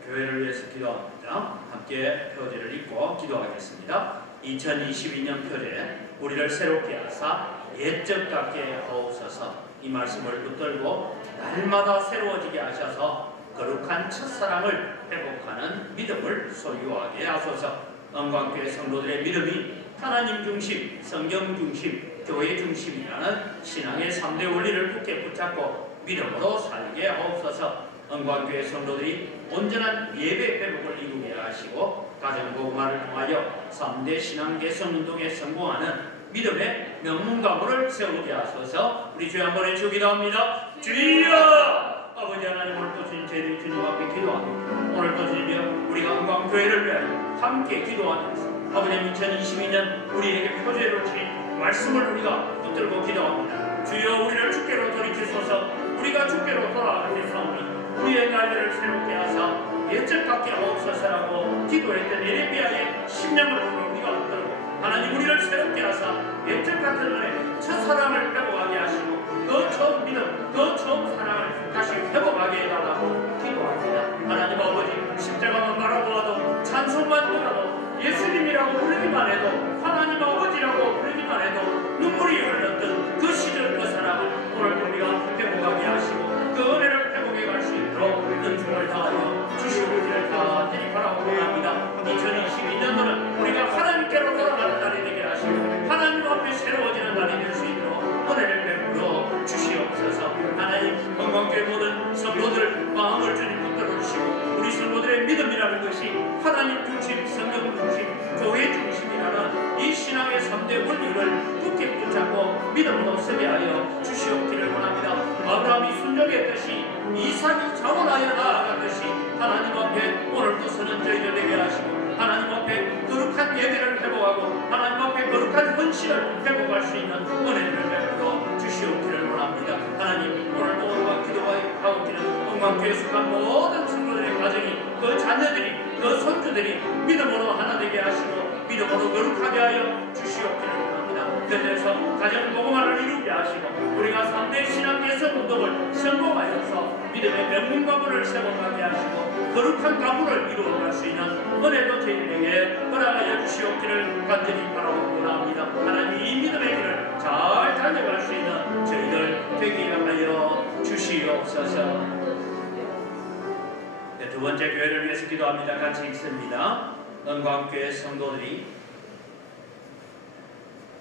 교회를 위해서 기도합니다. 함께 표제를 읽고 기도하겠습니다. 2022년 표제, 우리를 새롭게 하사 옛적 같게 하옵소서. 이 말씀을 붙들고 날마다 새로워지게 하셔서 거룩한 첫사랑을 회복하는 믿음을 소유하게 하소서. 영광교회 성도들의 믿음이 하나님 중심, 성경 중심, 교회 중심이라는 신앙의 3대 원리를 굳게 붙잡고 믿음으로 살게 하옵소서. 영광교회 성도들이 온전한 예배 회복을 이루게 하시고 가정복음화를 통하여 3대 신앙 개선 운동에 성공하는 믿음의 명문가문을 세우게 하소서. 우리 주여 한번 해주시기 기도합니다. 주여! 아버지 하나님, 오늘도 주님 앞에 기도합니다. 오늘도 주님이여, 우리가 영광교회를 위하여 함께 기도하면서 아버지 하나님, 2022년 우리에게 표제로 주신 말씀을 우리가 붙들고 기도합니다. 주여, 우리를 주께로 돌이키소서. 우리가 주께로 돌아가겠사오니 우리의 날개를 새롭게 하사 옛적 같게 하옵소서라고 기도했던 예레미야의 심령을 우리가 붙들고 하나님, 우리를 새롭게 하사 옛적 같은 은혜, 첫사랑을 회복하게 하시고 더 처음 믿음, 더 처음 사랑을 다시 회복하게 해달라고 기도합니다. 하나님 아버지, 십자가만 바라보아도 찬송만 들어도 예수님이라고 부르기만 해도 하나님 아버지라고 부르기만 해도 눈물이 흘렀던 그 시절 그 사랑을 오늘 우리가 회복하게 하시고 그 은혜를 회복해 갈 수 있도록 은총을 다하여 주시옵기를 간절히 바라고 합니다. 2022년도는 우리가 하나님께로 돌아가는 날이 되게 하시고 하나님 앞에 새로워지는 날이 될 수 있도록 은혜를 베풀어 주시옵소서. 하나님, 영광교회 모든 성도들 마음을 주님 붙들어 주시고 우리 성도들의 믿음이라는 것이 하나님 중심, 성경 중심, 교회 중심이라는 이 신앙의 3대 원리를 굳게 붙잡고 믿음으로 서게 하여 주시옵기를 원합니다. 아브라함이 순종했듯이 이삭이 자원하여 나아갔듯이 하나님 앞에 오늘도 서는 저희들 되게 하시고 하나님 앞에 거룩한 예배를 회복하고 하나님 앞에 거룩한 헌신을 회복할 수 있는 은혜를 베풀어 주시옵기를 원합니다. 하나님, 오늘도 오늘과 기도하옵기는 영광교회 속한 모든 성도들의 가정이 그 자녀들이 그 손주들이 믿음으로 하나 되게 하시고 믿음으로 거룩하게 하여 주시옵기를 원합니다. 그래서 가정 복음화를 이루게 하시고 우리가 3대 신앙 개선 운동을 성공하여서 믿음의 명문가문을 세워가게 하시고 거룩한 가문을 이루어갈 수 있는 은혜도 저희에게 허락하여 주시옵기를 간절히 바라고 원합니다. 하나님, 이 믿음의 길을 잘 달려갈 수 있는 저희들 되게 하여 주시옵소서. 두 번째 교회를 위해서 기도합니다. 같이 읽습니다. 영광교회 성도들이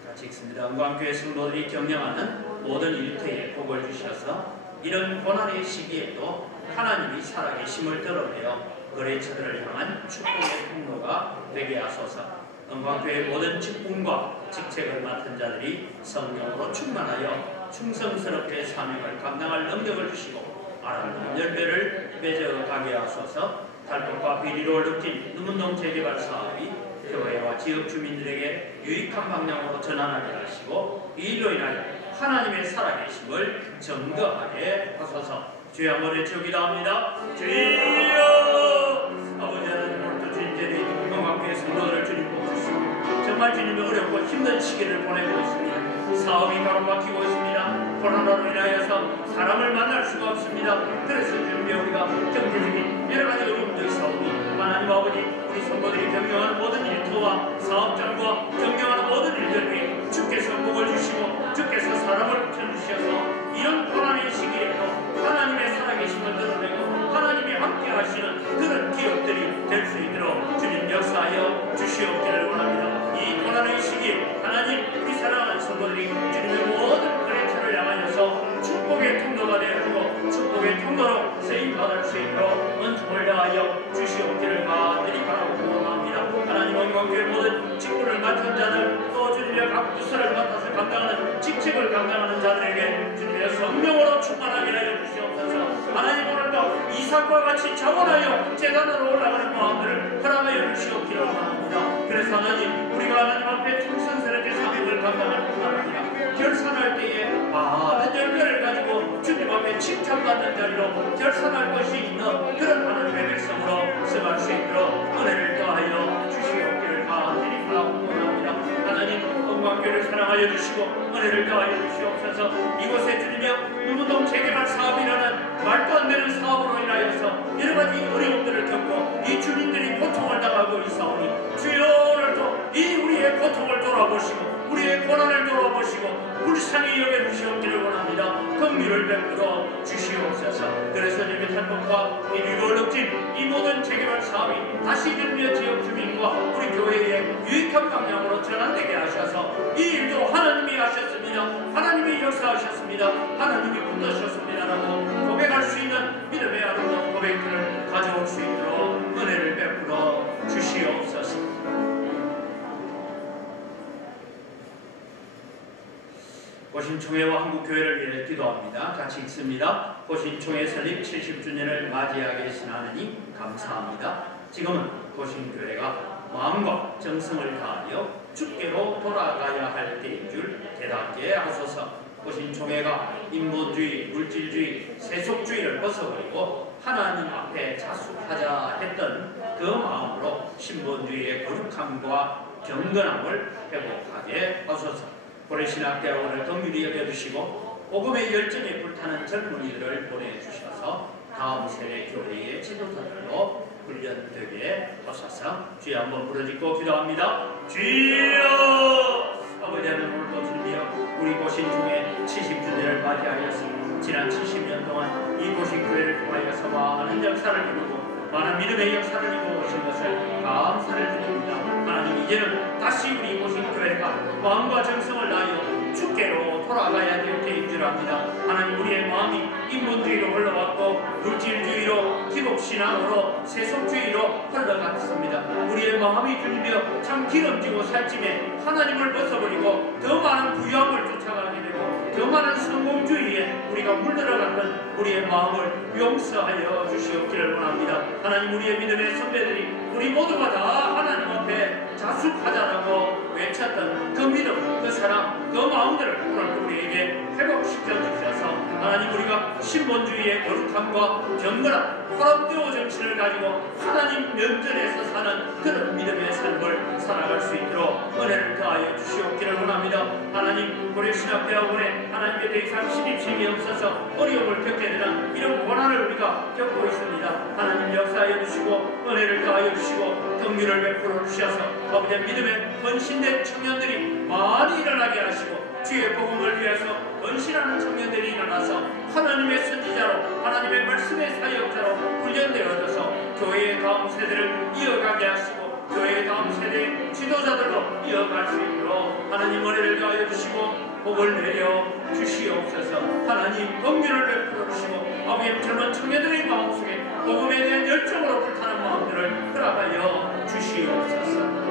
같이 읽습니다. 영광교회 성도들이 경영하는 모든 일터에 복을 주셔서 이런 고난의 시기에도 하나님이 살아계심을 드러내어 거래처들을 향한 축복의 통로가 되게 하소서. 영광교회 모든 직분과 직책을 맡은 자들이 성령으로 충만하여 충성스럽게 사명을 감당할 능력을 주시고 아름다운 열매를 맺어가게 하소서. 달빛과 비리로 느낀 눈문동 재개발 사업이 교회와 지역 주민들에게 유익한 방향으로 전환하게 하시고 이 일로 인하여 하나님의 살아계심을 증거하게 하소서. 주여 한번 외쳐 기도합니다. 주여! 아버지 하나님, 오늘도 주님께서 영광교회 성도들을 주님 뽑으시고 정말 주님의 어렵고 힘든 시기를 보내고 있습니다. 사업이 가로막히고 있습니다. 코로나로 인하여서 사람을 만날 수가 없습니다. 그래서 주님의 우리가 경제적인 여러 가지 어려움도 있사오니 하나님 아버지, 우리 성도들이 경영하는 모든 일터와 사업장과 경영하는 모든 일들이 주께서 복을 주시고 주께서 사람을 붙여주셔서 이런 고난의 시기에도 하나님의 살아계심을 드러내고 하나님이 함께 하시는 그런 기업들이 될 수 있도록 주님 역사하여 주시옵기를 원합니다. 이 고난의 시기에 하나님, 우리 사랑하는 성도들이 이삭과 같이 자원하여 제단으로 올라가는 마음들을 허락하여 주시옵기를 원합니다. 그래서 하나님, 우리가 하나님 앞에 충성스럽게 사명을 감당할 뿐만 아니라 결산할 때에 많은 열매를 가지고 주님 앞에 칭찬받는 자리로 결산할 것이 있는 그런 하나님의 백성으로 써갈 수 있도록 은혜를 더하여 주시옵기를 간절히 바라옵니다. 하나님, 건강교회를 사랑하여 주시고 은혜를 더하여 주시옵소서. 이곳에 주님여 누구동 재개발 사업이라는 말도 안 되는 사업으로 인하여서 여러 가지 어려움들을 겪고 이 주민들이 고통을 당하고 있사오니 주여 오늘도 이 우리의 고통을 돌아보시고 우리의 고난을 돌아보시고 불쌍히 여겨주시옵기를 원합니다. 긍휼을 베풀어 주시옵소서. 그래서 주님의 탄법과 이 위로를 이 모든 재개발 사업이 다시 주님의 지역 주민과 우리 교회에 유익한 방향으로 전환되게 하셔서 이 일도 하나님이 하셨습니다. 하나님이 역사하셨습니다. 하나님이 붙드셨습니다라고 고백할 수 있는 믿음의 아름다운 고백들을 가져올 수 있도록 은혜를 베풀어 주시옵소서. 고신총회와 한국교회를 위해 기도합니다. 같이 읽습니다. 고신총회 설립 70주년을 맞이하게 하신 하나님 감사합니다. 지금은 고신교회가 마음과 정성을 다하여 주께로 돌아가야 할 때인 줄 깨닫게 하소서. 고신총회가 인본주의, 물질주의, 세속주의를 벗어버리고 하나님 앞에 자숙하자 했던 그 마음으로 신본주의의 거룩함과 경건함을 회복하게 하소서. 고려신학대학원을 긍휼히 여겨주시고 복음의 열정에 불타는 젊은이들을 보내주셔서 다음 세대 교회의 지도자들로 훈련되게 하소서. 주여 한번 부르짖고 기도합니다. 주여! 아버지 하나님, 오늘도 주님이여 우리 고신중에 70주년을 맞이하였습니다. 지난 70년 동안 이 고신교회를 통하여서 많은 역사를 이루고 많은 믿음의 역사를 이루고 오신 것을 감사를 드립니다. 하나님, 이제는 다시 우리 고신교회가 마음과 정성을 다하여 주께로 돌아가야 될 때인 줄 압니다. 하나님, 우리의 마음이 인본주의로 흘러갔고 물질주의로, 기복신앙으로, 세속주의로 흘러갔습니다. 우리의 마음이 주님이여 참 기름지고 살찜에 하나님을 벗어버리고 더 많은 부유함을 쫓아가게 되고 더 많은 성공주의에 우리가 물들어갔던 우리의 마음을 용서하여 주시옵기를 원합니다. 하나님, 우리의 믿음의 선배들이 우리 모두가 다 하나님 앞에 자숙하자라고 외쳤던 그 믿음, 그 사랑, 그 마음들을 오늘 우리에게 회복시켜 주셔서 하나님, 우리가 신본주의의 거룩함과 경건함, 포럼되어 정신을 가지고 하나님 면전에서 사는 그런 믿음의 삶을 살아갈 수 있도록 은혜를 더하여 주시옵기를 원합니다. 하나님, 고려신학대학원에 하나님의 더 이상 신입생이 없어서 어려움을 겪게 되는 이런 고난을 우리가 겪고 있습니다. 하나님, 역사하여 주시고 은혜를 더하여 주시고 긍휼을 베풀어 주셔서 아버지 믿음에 헌신된 청년들이 많이 일어나게 하시고 주의 복음을 위해서 헌신하는 청년들이 일어나서 하나님의 선지자로 하나님의 말씀의 사역자로 훈련되어져서 교회의 다음 세대를 이어가게 하시고 교회의 다음 세대의 지도자들로 이어갈 수 있도록 하나님 은혜를 더하여 주시고 복을 내려 주시옵소서. 하나님, 긍휼을 베풀어 주시고 아버지 젊은 청년들의 마음속에 복음에 대한 열정으로 불타는 마음들을 허락하여 주시옵소서.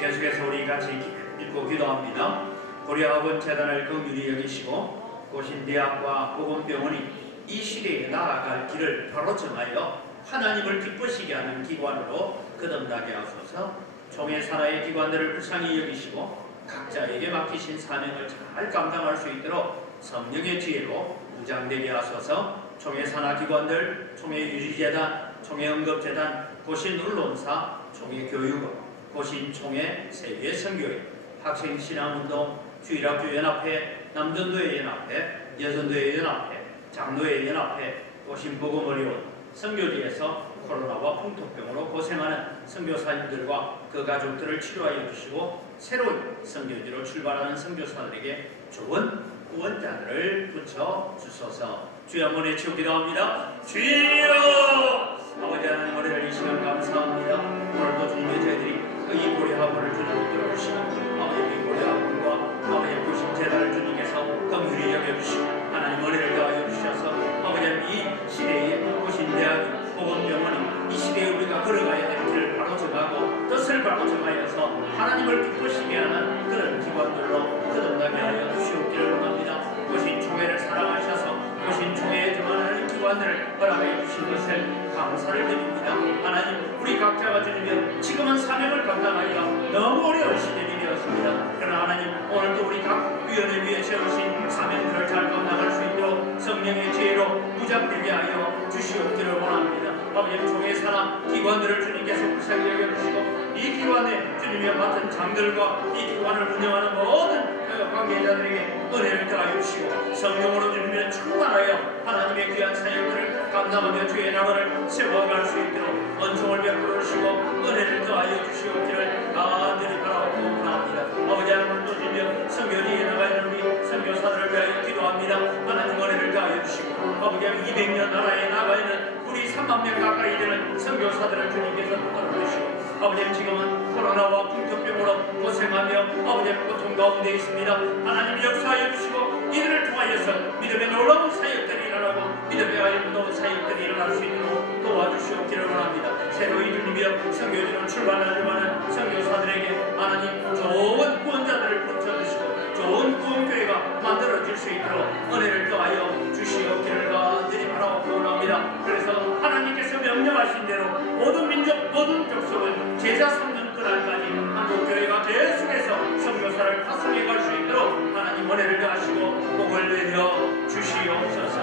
계속해서 우리 같이 읽고 기도합니다. 고려학원 재단을 긍휼히 여기시고 고신대학과 보건병원이 이 시대에 나아갈 길을 바로 정하여 하나님을 기쁘시게 하는 기관으로 거듭나게 하소서. 총회 산하의 기관들을 불쌍히 여기시고 각자에게 맡기신 사명을 잘 감당할 수 있도록 성령의 지혜로 무장되게 하소서. 총회 산하 기관들, 총회 유지재단, 총회 응급재단, 고신 언론사, 총회 교육원, 고신총회, 세계 선교회, 학생신앙운동, 주일학교연합회, 남전도회 연합회, 여전도회 연합회, 장로회 연합회, 고신보건의료원, 선교지에서 코로나와 풍토병으로 고생하는 선교사님들과 그 가족들을 치료하여 주시고 새로운 선교지로 출발하는 선교사들에게 좋은 후원자들을 붙여 주소서. 주여 한번 외치고 기도합니다. 주여! 아버지 하나님, 은혜를 이 시간 감사합니다. 오늘도 주님의 저희들이 이 고려학원을 주님 붙들어 주시고 아버지 이 고려학원과 아버지 고신재단을 주님께서 긍휼히 여겨주시고 하나님 은혜를 더하여 주셔서 아버지 이 시대에 고신대학이 보건병원이 이 시대에 우리가 걸어가야 될 길을 바로 정하고 뜻을 바로 정하여서 하나님을 기쁘시게 하는 그런 기관들로 거듭나게 하여 주시옵기를 원합니다. 고신총회를 사랑하셔서 고신총회에 등한하는 기관들을 허락해 주신 것을 감사를 드립니다. 하나님, 우리 각자가 주님이여 지금은 사명을 감당하기가 너무 어려운 시점이 되었습니다. 그러나 하나님, 오늘도 우리 각 위원회 위에 세우신 사명들을 잘 감당할 수 있도록 성령의 지혜로 무장되게 하여 주시옵기를 원합니다. 아버지, 총회 산하 기관들을 주님께서 불쌍히 여겨주시고 이 기관에 주님이 맡은 장들과 이 기관을 운영하는 모든 관계자들에게 은혜를 더하여 주시고 성령으로 주님을 충만하여 하나님의 귀한 사역들을 감당하며 주의 나라를 세워갈 수 있도록 은총을 베풀어 주시고 은혜를 더하여 주시옵기를 간절히 바라고 원합니다. 아버지, 하나님 또 주님 선교지에 나가 있는 우리 선교사들을 위하여 기도합니다. 하나님 은혜를 더하여 주시고 아버지, 200년 나라에 나가 있는 우리 3만 명 가까이 되는 선교사들을 주님께서 붙들어 주시고 아버지, 지금은 코로나와 풍토병으로 고생하며 아버지 고통 가운데 있습니다. 하나님 역사하여 주시고 이들을 통하여서 믿음의 놀라운 사역들이 일어나고 믿음의 아름다운 사역들이 일어날 수 있도록 도와주시옵기를 원합니다. 새로 이주님이여 선교지로 출발하려는 선교사들에게 하나님 좋은 구원자들을 붙여주시고 좋은 구원교회가 만들어질 수 있도록 은혜를 더하여 주시옵기를 간절히 바라고 원합니다. 그래서 하나님께서 명령하신 대로 모든 민족 모든 족속을 제자 삼는 그날까지 한국교회가 계속해서 선교사를 파송해 갈 수 있도록 하나님 은혜를 더하시고 복을 내려 주시옵소서.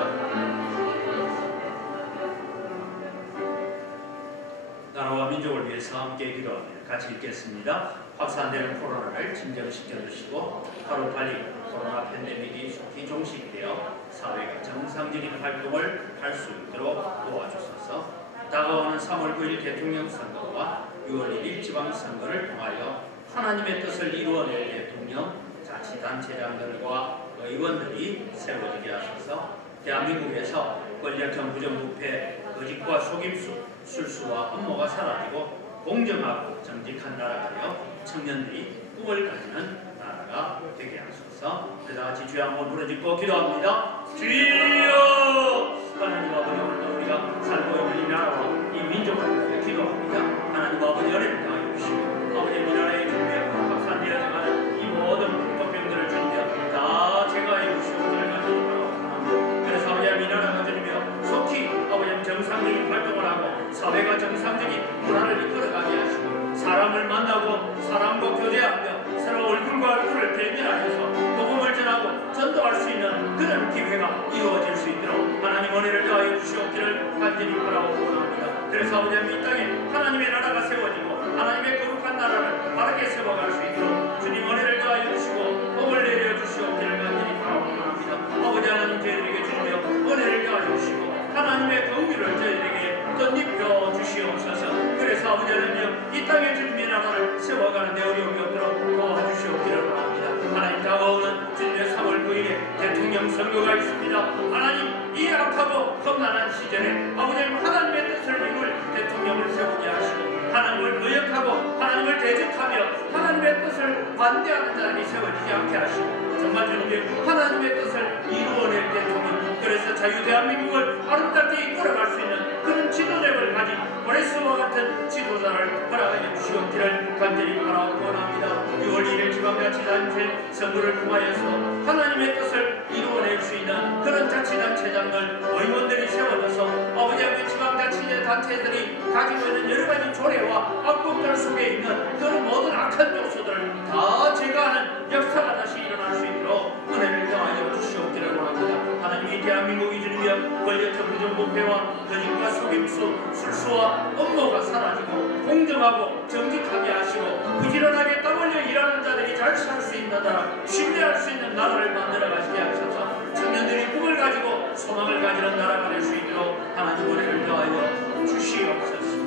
나라와 민족을 위해서 함께 기도합니다. 같이 읽겠습니다. 확산되는 코로나를 진정시켜 주시고 하루빨리 코로나 팬데믹이 속히 종식되어 사회가 정상적인 활동을 할 수 있도록 도와주소서. 다가오는 3월 9일 대통령 선거와 6월 1일 지방선거를 통하여 하나님의 뜻을 이루어낼 대통령, 자치단체장들과 의원들이 세워지게 하셔서 대한민국에서 권력형 부정부패, 거짓과 속임수, 술수와 음모가 사라지고 공정하고 정직한 나라가 되어 청년들이 꿈을 가지는 나라가 되게 하소서. 그래서 같이 주여 한번 부르짖고 기도합니다. 주여! 하나님 아버지, 오늘도 우리가 살고 있는 이 나라와 이 민족을 위해 기도합니다. 하나님 아버지, 은혜를 더하여 주시고 아버지, 이 나라의 주님의 확산되어져가는 이 모든 불법병들을 주님이여 다 제거하여 주시옵기를 간절히 바라옵나이다. 그래서 아버지, 이 나라가 주님이여 속히 아버지 정상적인 활동을 하고 사회가 정상적인 문화를 이끌어가게 하시고 사람을 만나고 사람과 교제하며 서로 얼굴과 얼굴을 대면하셔서 복음을 전하고 전도할 수 있는 그런 기회가 이루어질 수 있도록 하나님 은혜를 더하여 주시옵기를 간절히 바라고 원합니다. 그래서 아버지, 이 땅에 하나님의 나라가 세워지고 하나님의 거룩한 나라를 바르게 세워갈 수 있도록 주님 은혜를 더하여 주시고 복을 내려 주시옵기를 간절히 바라고 원합니다. 아버지 하나님, 저희들에게 주시며 은혜를 더하여 주시고 하나님의 긍휼을 저희들에게 덧입혀 주시옵소서. 그래서 아버지 하나님, 이 땅에 주님의 나라를 세워가는 데 어려움이 없도록 도와주시옵기를 원합니다. 하나님, 다가오는 주님의 3월 9일에 대통령 선거가 있습니다. 하나님, 이 악하고 험난한 시절에 아버지 하나님의 뜻을 이룰 대통령을 세우게 하시고 하나님을 거역하고 하나님을 대적하며 하나님의 뜻을 반대하는 자들이 세워지지 않게 하시고 정말 주님의 하나님의 뜻을 이루어낼 대통령, 그래서 자유 대한민국을 아름답게 이끌어갈 수 있는 그런 지도력을 가진 브레스와 같은 지도자를 허락하여 주시옵기를 간절히 바라고 원합니다. 6월 1일 지방자치단체 선거를 통하여서 하나님의 뜻을 이루어낼 수 있는 그런 자치단체장들, 의원들이 세워져서 아버지 하나님 지방자치단체들이 가지고 있는 여러 가지 조례와 악법들 속에 있는 그런 모든 악한 요소들을 다 제거하는 역사가 다시 일어날 수 있도록 은혜를 더하여 주시옵기를 원합니다. 하나님, 이 대한민국이 주님이여 권력형 부정부패와 거짓과 속임수, 술수와 음모가 사라지고 공정하고 정직하게 하시고 부지런하게 땀 흘려 일하는 자들이 잘 살 수 있는 나라, 신뢰할 수 있는 나라를 만들어 가시게 하셔서 청년들이 꿈을 가지고 소망을 가지는 나라가 될 수 있도록 하나님 은혜를 더하여 주시옵소서.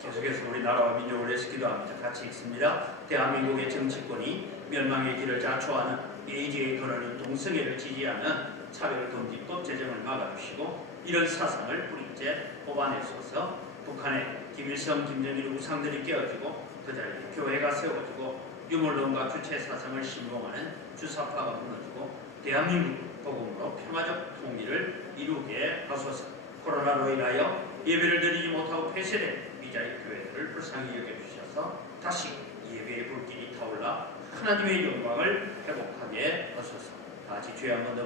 계속해서 우리 나라와 민족을 위해서 기도합니다. 같이 읽습니다. 대한민국의 정치권이 멸망의 길을 자초하는 예의지의 근원인 동성애를 지지하는 차별금지법 제정을 막아주시고 이런 사상을 뿌리째 뽑아내소서. 북한의 김일성, 김정일 우상들이 깨어지고 그 자리에 교회가 세워지고 유물론과 주체 사상을 신봉하는 주사파가 무너지고 대한민국 복음으로 평화적 통일을 이루게 하소서. 코로나로 인하여 예배를 드리지 못하고 폐쇄된 미자립 교회들을 불쌍히 여겨주셔서 주셔서 다시 예배의 불길이 타올라 하나님의 영광을 회복하게 하소서. 다시 주여 한번 더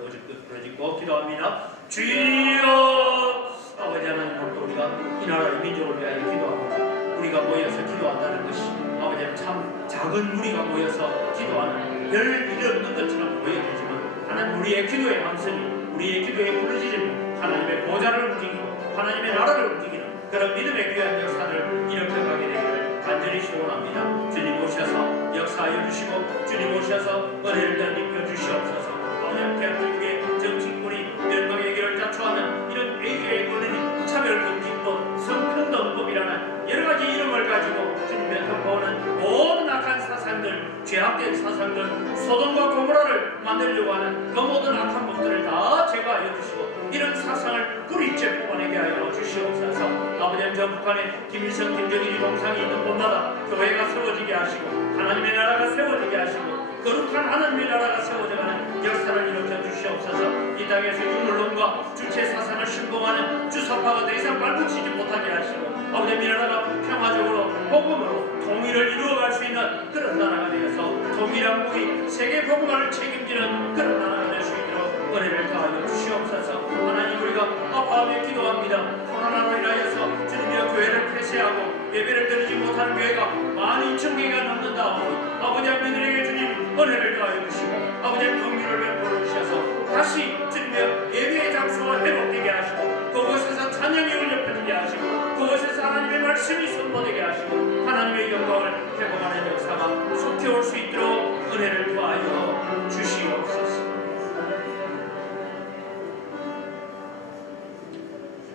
부르짖고 기도합니다. 주여! 아버지 하나님, 오늘도 우리가 이 나라의 민족을 위하여 기도하고 우리가 모여서 기도한다는 것이 아버지 참 작은 무리가 모여서 기도하는 별 일 없는 것처럼 보여지지만 하나님, 우리의 기도의 함성이, 우리의 기도의 부르짖음이 하나님의 보좌를 움직이고 하나님의 나라를 움직이는 그런 믿음의 귀한 역사를 일으켜가게 되기를 간절히 소원합니다. 주님 오셔서 역사하여 주시고 주님 오셔서 은혜를 덧입혀 주시옵소서. 아버지, 대한민국의 정치권이 멸망의 길을 자초하는 이런 외교의 권리, 차별금지법, 성평등법이라는 여러가지 이름을 가지고 주님의 선포하는 모든 악한 사상들, 죄악된 사상들, 소돔과 고모라를 만들려고 하는 그 모든 악한 법들을 다 제거하여 주시고 이런 사상을 뿌리째 뽑아내게 하여 주시옵소서. 아버지, 전 북한에 김일성, 김정일이 동상이 있는 곳마다 교회가 세워지게 하시고 하나님의 나라가 세워지게 하시고 거룩한 하나님의 나라가 세워져가는 역사를 일으켜 주시옵소서. 이 땅에서 유물론과 주체 사상을 신봉하는 주사파가 더 이상 발붙이지 못하게 하시고 아버지, 이 나라가 평화적으로 복음으로 통일을 이루어갈 수 있는 그런 나라가 되어서 통일왕국이 세계 복음화를 책임지는 그런 나라가 될 수 있도록 은혜를 더하여 주시옵소서. 하나님, 우리가 아파하며 기도합니다. 코로나로 인하여서 주님의 교회를 폐쇄하고 예배를 드리지 못하는 교회가 12,000개가 넘는다오니 아버지 하나님에게 주님 은혜를 더하여 주시고 아버지 긍휼을 베풀어 주셔서 다시 주님의 예배의 장소가 회복되게 하시고 그곳에서 찬양이 울려 퍼지게 하시고 그곳에서 하나님의 말씀이 선포되게 하시고 하나님의 영광을 회복하는 역사가 속히 올 수 있도록 은혜를 더하여 주시옵소서.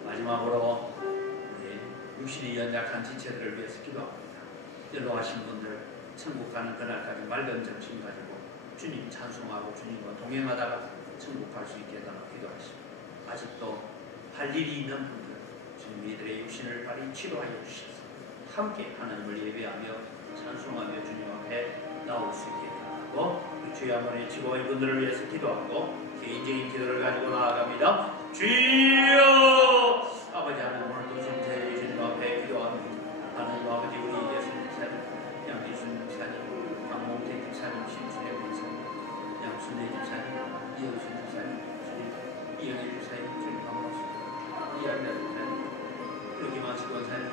마지막으로 육신이 연약한 지체들을 위해서 기도합니다. 연로하신 분들 천국 가는 그날까지 맑은 정신 가지고 주님 찬송하고 주님과 동행하다가 천국 갈 수 있게 해달라고 기도하십니다. 아직도 할 일이 있는 분들 주님 이들의 육신을 빨리 치료하여 주셔서 함께 하나님을 예배하며 찬송하며 주님 앞에 나올 수 있게 해달라고 주의 한번에 지고 이분들을 위해서 기도하고 개인적인 기도를 가지고 나아갑니다. 주여! 아버지 하나님, 오늘도 정태 주님 앞에 기도합니다. 하나님 아버지, 우리 예수님 목사님, 양기순 목사님, 강몽태 집사님, 심순애 목사님, 양순애 집사님, 이영순 집사님, 주님 이영애 집사님, 주님 반갑습니다. 이한나 집사님, 그러기만 수건사님